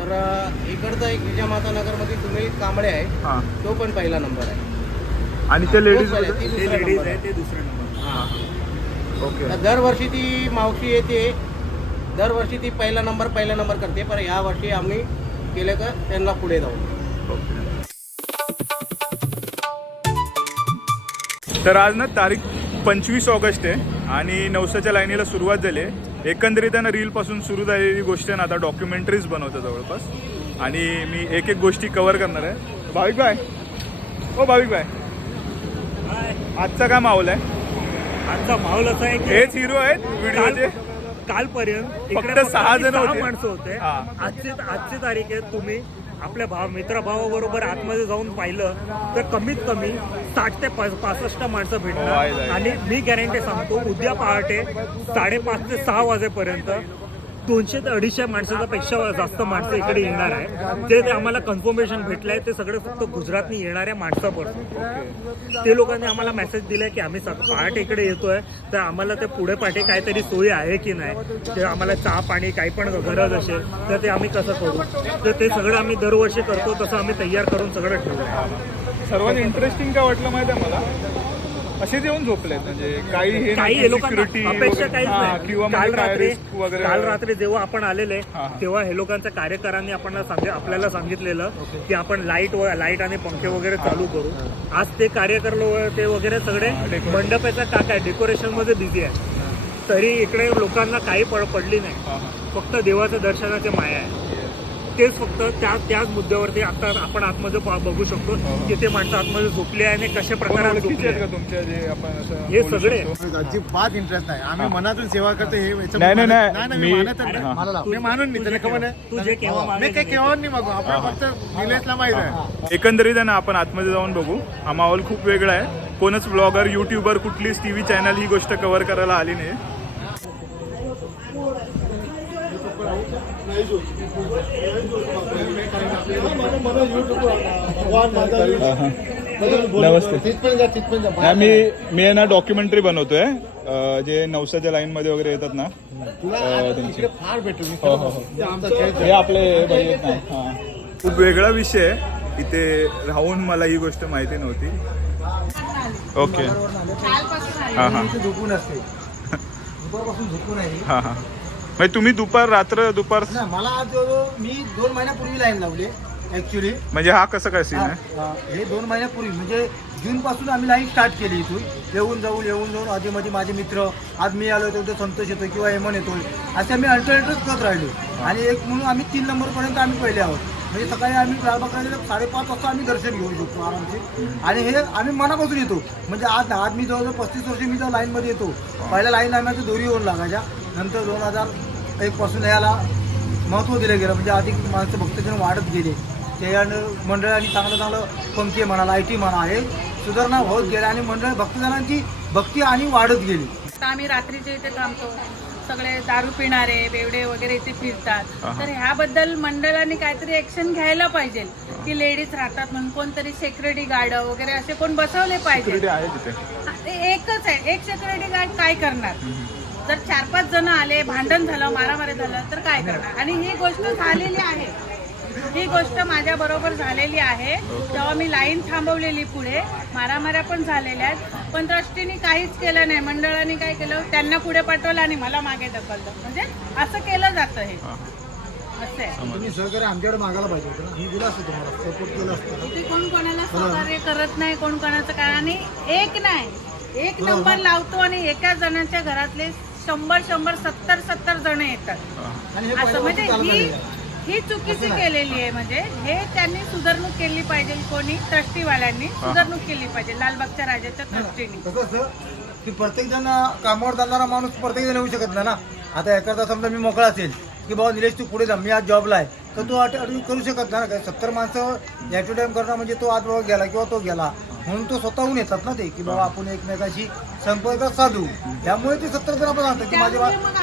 तर इकडचा एक विजयमाता नगरमध्ये तुम्ही कांबळे आहे, हां. तो पण पहिला नंबर आहे. आणि ते लेडीज तो पहिला, ती दुसरा नंबर आहे. ते दुसरा नंबर. हां. ओके. तर दरवर्षी ती मावशी येते, दरवर्षी ती पहिला नंबर करते, पण या वर्षी आम्ही केलं का त्यांना पुढे जाऊ. तर आज ना तारीख 25 ऑगस्ट आहे आणि नवसाच्या लाईनीला सुरुवात झाली आहे. एकंदरीत ना रीलपासून सुरू झालेली गोष्ट ना आता डॉक्युमेंटरीज बनवतो जवळपास, आणि मी एक एक गोष्टी कव्हर करणार आहे. भाविक भाई, ओ भाविक भाई, आजचा काय माहोल आहे? आजचा माहोल असा आहे की हेच हिरो आहेत व्हिडिओचे. कालपर्यंत फक्त 6 जण होते. माणसं होते. हां. आजची तारीख आहे. तुम्ही आपल्या मित्रभावाबरोबर आतमध्ये जाऊन पाहिलं तर कमीत कमी 60 ते 65 माणसं आहे. भेटणार. आणि मी गॅरंटी सांगतो, उद्या पहाटे 5:30 ते 6 वाजेपर्यंत 200 ते 250 माणसाच्या पेक्षा जास्त माणसं इकडे येणार आहे. ते आम्हाला कन्फर्मेशन भेटलंय. ते सगळे फक्त गुजरातनी येणाऱ्या माणसापासून. ते लोकांनी आम्हाला मेसेज दिलाय की आम्ही पहाटे इकडे येतोय, तर आम्हाला ते पुढे पाठी काहीतरी सोयी आहे की नाही, ते आम्हाला चहा पाणी काही पण गरज असेल तर ते आम्ही कसं करू. तर ते सगळं आम्ही दरवर्षी करतो, तसं आम्ही तयार करून सगळं ठेवलं. सर्वात इंटरेस्टिंग काय वाटलं माहिती आहे मला, असेच येऊन झोपलेत, म्हणजे काही हे लोकांना security अपेक्षा वगैरे- काहीच हां, नाही. किंवा काल म्हणजे रात्री risk वगैरे काल रात्री जेव्हा आपण आलेले हां. तेव्हा हे लोकांच्या कार्यकरांनी आपल्याला सांगितलेलं की आपण लाईट आणि पंखे वगैरे चालू करू. आज ते कार्यकर ते वगैरे सगळे मंडपाच्या काय डेकोरेशन मध्ये बिझी आहे. तरी इकडे लोकांना काही पडली नाही. फक्त देवाच्या दर्शनाची माया आहे. तेच फक्त त्याच मुद्द्यावरती आता आपण आतमध्ये बघू शकतो की ते माणसं आतमध्ये झोपले आणि कशा प्रकारे ओळखीचे झोपले. आहेत का तुमच्या जे आपण असं हे बोलू सगळे शकतो? अजिबात इंटरेस्ट नाही. आम्ही मनातून सेवा करतो हे नाही. मी मानत नाही. हां. मी मानून नाही, त्याला खबर नाही. तू जे केव्हा मी मागायचं काही केव्हा नाही मागू. आपण फक्त निलेशला माहित आहे. एकंदरीत आहे ना, आपण आतमध्ये जाऊन बघू. हा माहोल खूप वेगळा आहे. कोणच ब्लॉगर, युट्यूबर, कुठलीच टीव्ही चॅनल ही गोष्ट कव्हर करायला आली नाही. नमस्ते. मी आहे ना डॉक्युमेंटरी बनवतोय, जे नवसाच्या लाईन मध्ये वगैरे येतात ना त्यांची. फार भेटू. हो हो हो, हे आपले भाई आहेत ना. हां. खूप वेगळा विषय आहे. इथे राहून मला ही गोष्ट माहिती नव्हती. ओके. हां हां झोपून असते. दुपारपासून झोपून आहे. हां हां. म्हणजे तुम्ही दुपार नाही, मला आज मी 2 महिन्यापूर्वी लाईन लावली ऍक्च्युली. म्हणजे हा कसं काय सीन आहे? हे 2 महिन्यापूर्वी म्हणजे जून पासून आम्ही लाईन स्टार्ट केली. इथून येऊन जाऊन आधीमध्ये माझे मित्र, आज मी आलो होतो, संतोष येतो किंवा हेमन येतोय, असे आम्ही अल्टरनेटिव्ह करत राहिलो. आणि एक म्हणून आम्ही 3 नंबरपर्यंत आम्ही पहिले आहोत. म्हणजे सकाळी आम्ही लालबागला 5:30 वाजता आम्ही दर्शन घेऊ शकतो आरामचे. आणि हे आम्ही मनापासून येतो. म्हणजे आज मी जवळजवळ 35 वर्ष मी त्या लाईनमध्ये येतो. पहिल्या लाईन लाईनमध्ये दोरी होऊन लागायच्या. नंतर 2001 पासून याला महत्त्व दिलं गेलं. म्हणजे अधिक माणसं भक्तजन वाढत गेले. त्या मंडळांनी चांगलं पंखे म्हणा, लाईटी म्हणा, हे सुधारणा होत गेल्या आणि मंडळ भक्तजनांची भक्ती आणि वाढत गेली. आता आम्ही रात्रीचे इथे थांबतो, सगळे दारू पिणारे बेवडे वगैरे इथे फिरतात. तर ह्याबद्दल मंडळाने काहीतरी ऍक्शन घ्यायला पाहिजे की लेडीज राहतात म्हणून कोणतरी सेक्युरिटी गार्ड वगैरे असे कोण बसवले पाहिजे. आहे तिथे. ते एकच आहे, एक सेक्युरिटी गार्ड काय करणार. जर 4-5 जण आले, भांडण झालं, मारामारी झालं तर काय करणार. आणि ही गोष्ट झालेली आहे. ही गोष्ट माझ्या बरोबर झालेली आहे. तेव्हा मी लाईन थांबवलेली, पुढे मारामाऱ्या पण झालेल्या आहेत, पण ट्रस्टीने काहीच केलं नाही. मंडळाने काय केलं, त्यांना पुढे पाठवलं आणि मला मागे ढकललं. म्हणजे असं केलं जातं. हे असं आहे. तुम्ही सहकार्य आमच्याकडे मागायला पाहिजे होतं ना. मी दिलं असतं तुम्हाला, सपोर्ट केलं असतं. इथे कोण कोणाला सहकार्य करत नाही, कोण कोणाचं काय. आणि एक नंबर लावतो आणि एका जणांच्या घरातले 100 70 जण येतात. असं म्हणजे ही चुकीची केलेली आहे. म्हणजे हे त्यांनी सुधारणूक केली पाहिजे. कोणी ट्रस्टीवाल्यांनी सुधारणूक केली पाहिजे. लालबागच्या राजाच्या ट्रस्टीने. कसं असतं की प्रत्येक जण कामावर जाणारा माणूस प्रत्येक जण येऊ शकत नाही ना. आता एखादा समजा मी मोकळा असेल की बाबा निलेश तू पुढे जा, मी आज जॉबला आहे, तर तो करू शकत नाही ना. 70 माणसं ॲट टू टाइम करणं म्हणजे तो आज बाबा गेला किंवा तो गेला म्हणून तो स्वतःहून येतात ना ते की बाबा आपण एकमेकाशी संपर्क साधू. त्यामुळे ते 70 जण आपण सांगतात की माझे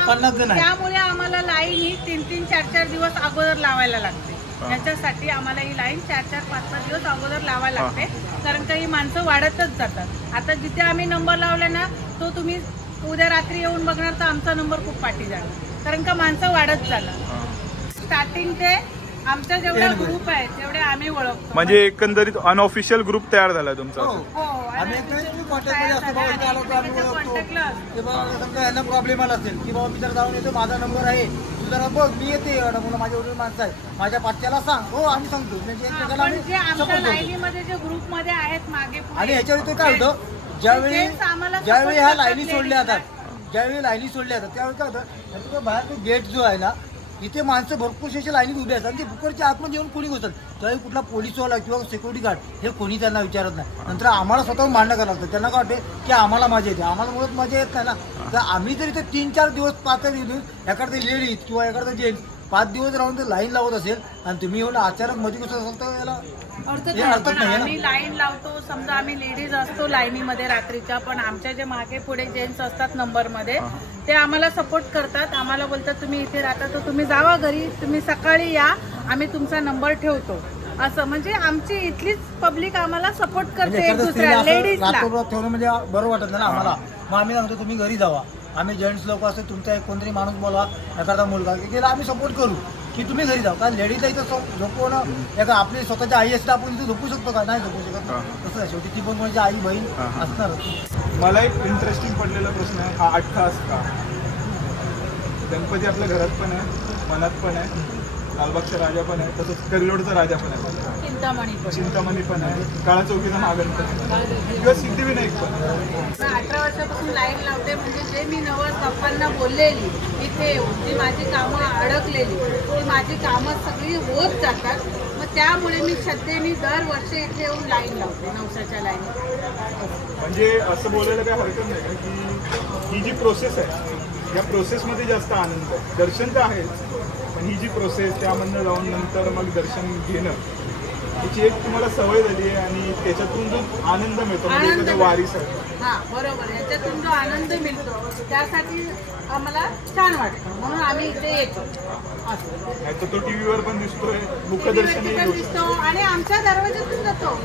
50 जण आहे. त्यामुळे आम्हाला लाईन ही 3-3, 4-4 दिवस अगोदर लावायला लागते. त्याच्यासाठी आम्हाला ही लाईन 4-4, 5-5 दिवस अगोदर लावायला लागते. कारण का ही माणसं वाढतच जातात. आता जिथे आम्ही नंबर लावले ना, तो तुम्ही उद्या रात्री येऊन बघणार तर आमचा नंबर खूप पाठी जाणार. कारण का माणसं वाढत जाणार. स्टार्टिंग ते आमचा जेवढा ग्रुप आहे तेवढे आम्ही ओळखतो. म्हणजे एकंदरीत अनऑफिशियल ग्रुप तयार झाला तुमचा हो. असं. हो, आणि आम्ही एकमेकांशी कॉन्टॅक्टमध्ये असतो, बाबा इथे आलो तर आम्ही ओळखतो. कॉन्टॅक्टला की बाबा समजा यांना प्रॉब्लेम आला असेल की बाबा मी जर जाऊन येतो, माझा नंबर आहे, तू जरा बघ, मी येते, म्हणून माझ्या वडील माणसं आहे, माझ्या पाठच्याला सांग. हो, आम्ही सांगतो. म्हणजे एकमेकांना पण आम्ही जे आमच्या support करतो. लाईनीमध्ये जे ग्रुपमध्ये आहेत मागे पुढे, आणि ह्याच्यावर ते काय होतं, ज्यावेळी तेच आम्हाला ज्यावेळी support ह्या करतात लाईनी सोडल्या ladies ला. जातात, ज्यावेळी लाईनी सोडल्या जातात त्यावेळी काय होतं, त्याचा बाहेर तो गेट जो आहे ना, इथे माणसं भरपूर अशी लाईनीत उभी असतात आणि ते बुकरच्या आतमध्ये येऊन कोणी घुसतात. त्यावेळी कुठला पोलिसवाला किंवा सिक्युरिटी गार्ड हे कोणी त्यांना विचारत नाही. नंतर आम्हाला स्वतःहून मांडणं करावं लागतं. त्यांना काय वाटते की आम्हाला मजा येते, आम्हाला मुळात मजा येत नाही ना. तर आम्ही जर इथे 3-4 दिवस 5 दिवस एखादा लेडीज किंवा एखादा जेंट्स 5 दिवस राहून जर लाईन लावत असेल आणि तुम्ही येऊन अचानक मध्ये घुसत असाल तर याला अर्थात हे नाही, अर्थात पण नाही आहे ना. आम्ही लाईन लावतो. समजा आम्ही लेडीज असतो लाईनीमध्ये रात्रीच्या, पण आमच्या जे मागे पुढे जेंट्स असतात नंबरमध्ये, ते आम्हाला सपोर्ट करतात. आम्हाला बोलतात तुम्ही इथे राहता तर तुम्ही जावा घरी, तुम्ही सकाळी या, आम्ही तुमचा नंबर ठेवतो. असं म्हणजे आमची इथलीच पब्लिक आम्हाला सपोर्ट म्हणजे करते एक एखाद्या दुसऱ्या स्त्रीला असं लेडीजला. रात्रभर ठेवणं म्हणजे बरं वाटत नाही ना आम्हाला. मग आम्ही सांगतो तुम्ही घरी जावा, आम्ही जेंट्स लोक असतो, तुमचा एक कोणतरी माणूस बोला, एखादा मुलगा की त्याला आम्ही सपोर्ट करू की तुम्ही घरी जाऊ. कारण लेडीजला इथं झोपवणं, एका आपली स्वतःची आई असते, आपण इथं झोपू शकतो का? नाही झोपू शकत. तसं आहे, शेवटी ती पण कोणाची आई बहीण असणार. मला एक इंटरेस्टिंग पडलेला प्रश्न आहे, हा 8 तास का? गणपती आपल्या घरात पण आहे, मनात पण आहे, लालबागचा राजा पण आहे, तसंच करिलोडचा राजा पण आहे, चिंतामणी पण. चिंतामणी पण आहे, काळा चौकीचा महागणपती किंवा सिद्धिविनायक पण. 18 वर्षापासून लाईन लावते. म्हणजे जे मी नवस बाप्पांना बोललेली इथे येऊन, जी माझी कामं अडकलेली, ती माझी कामं सगळी होत जातात. मग त्यामुळे मी श्रद्धेने दरवर्षी इथे येऊन लाईन लावते, नवसाच्या लाईन. म्हणजे असं बोलायला काही हरकत नाही का की ही जी प्रोसेस आहे, या प्रोसेसमध्ये जास्त आनंद आहे. दर्शन तर आहेच, पण ही जी प्रोसेस, त्यामधनं जाऊन नंतर मग दर्शन घेणं, याची एक तुम्हाला सवय झाली आहे आणि त्याच्यातून जो आनंद मिळतो म्हणजे आनंद एखाद्या मिळतो. वारीसाठी. हा बरोबर, याच्यातून जो आनंद मिळतो त्यासाठी आम्हाला छान वाटतं, म्हणून आम्ही इथे येतो. असं नाहीतर तो टीव्हीवर पण दिसतोय, मुखदर्शनही पण घेऊ दिसतो आणि आमच्या दरवाज्यातून जातो.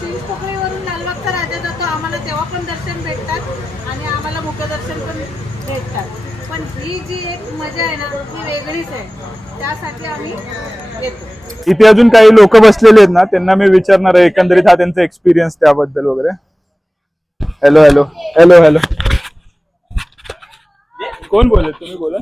चिंचपोकळीवरून लालबागचा राजा जातो, आम्हाला तेव्हा पण दर्शन भेटतात आणि आम्हाला मुखदर्शन पण भेटतात. पण ही जी एक मजा आहे ना, ती वेगळीच आहे. त्यासाठी आम्ही येतो. इथे अजून काही लोक बसलेले आहेत ना, त्यांना मी विचारणार आहे एकंदरीत हा त्यांचा एक्सपिरियन्स त्याबद्दल वगैरे. हॅलो हॅलो हॅलो हॅलो, कोण बोलत? तुम्ही बोला.